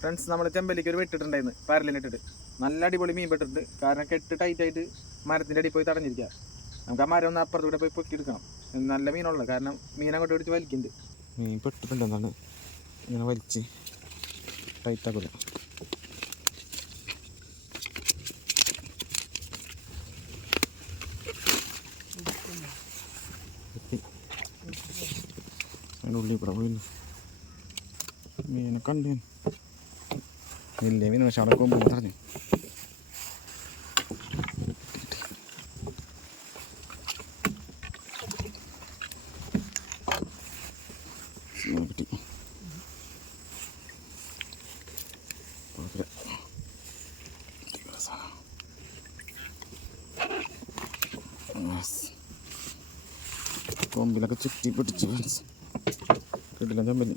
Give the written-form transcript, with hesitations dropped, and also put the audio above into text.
Friends, നമ്മൾ ചെമ്പല്ലിക്ക് ഒരു വെട്ടിട്ടുണ്ടായിരുന്നു, പരലിനിട്ടിട്ട്. നല്ല അടിപൊളി മീൻ പെട്ടിട്ടുണ്ട്. കാരണം കെട്ട് ടൈറ്റായിട്ട് മരത്തിൻ്റെ അടിയിൽ പോയി തടഞ്ഞിരിക്കുക. നമുക്ക് ആ മരം ഒന്ന് അപ്പുറത്തൂടെ പോയി പൊക്കിയെടുക്കണം. നല്ല മീനുള്ളത്, കാരണം മീൻ അങ്ങോട്ട് പിടിച്ച് വലിക്കുന്നുണ്ട്. മീൻ പെട്ടിട്ടുണ്ടെന്നാണ് ഇങ്ങനെ വലിച്ച് ടൈറ്റാക്കില്ല. അതിനുള്ളിൽ കൂടെ പോയി മീനെ കണ്ടു. വലിയ മീൻ, പക്ഷെ അവിടെ കൊമ്പ് പറഞ്ഞു. കിട്ടി. കൊമ്പിലൊക്കെ ചുറ്റി പിടിച്ച് കിട്ടില്ല ചെമ്പല്ലി.